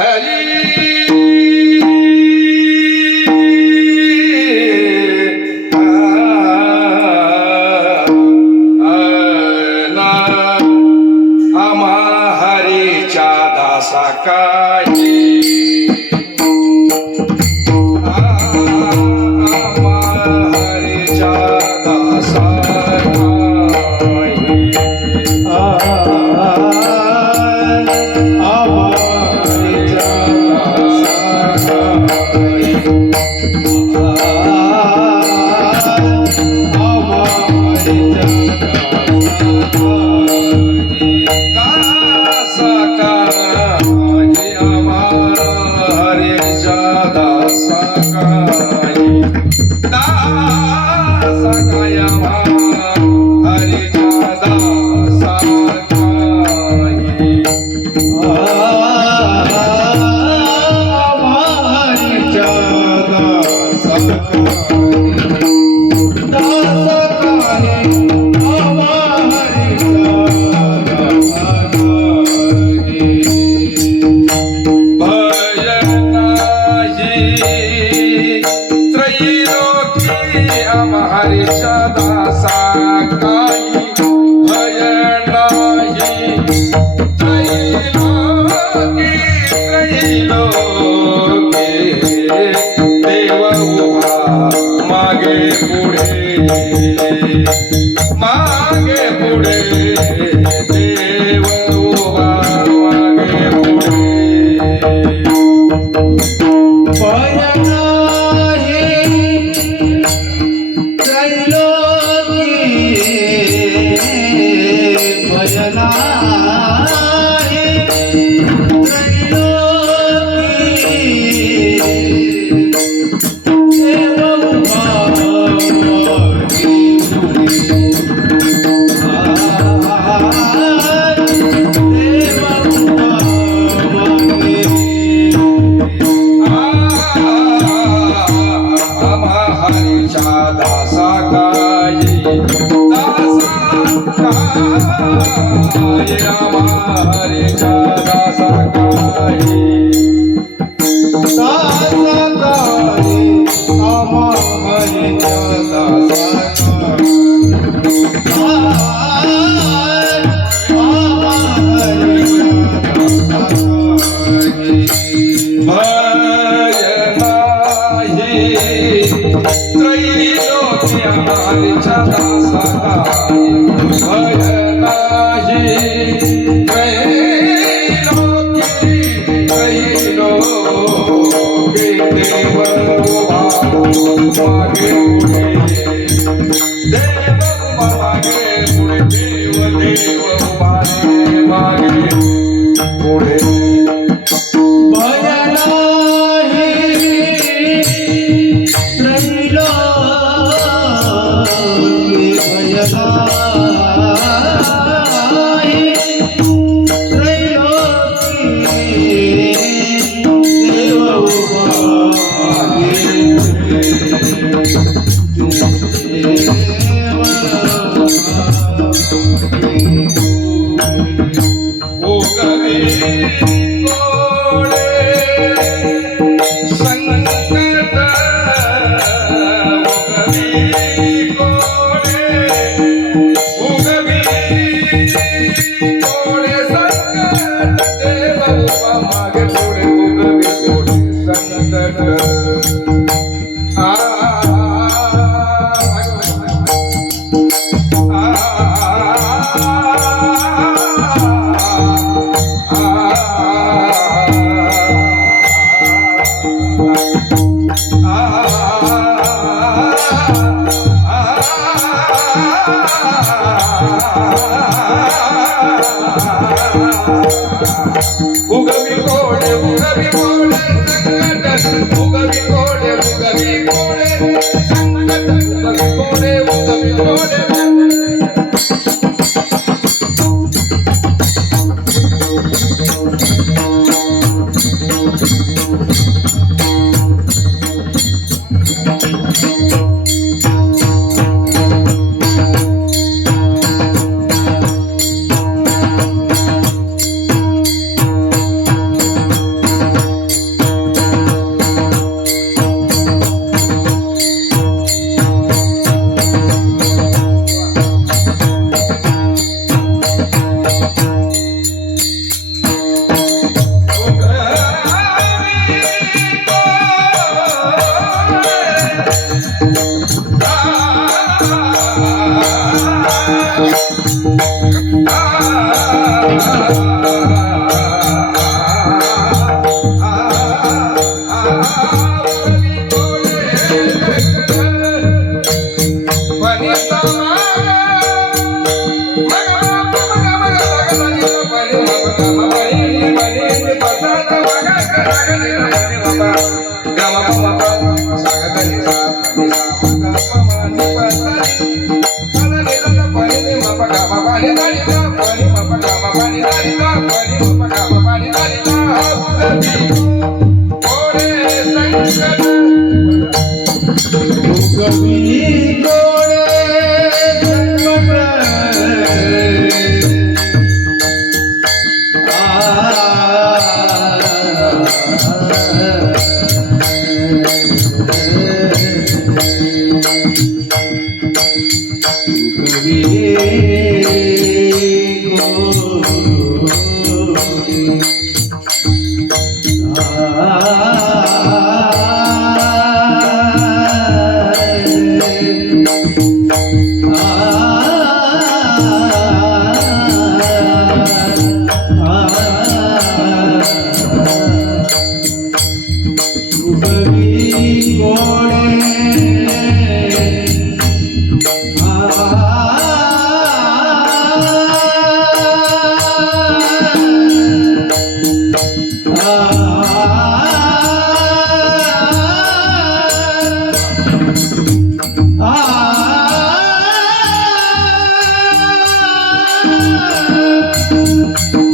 Hari coração. पुढे Thank you. O gabi gole, o gabi gole. Yeah.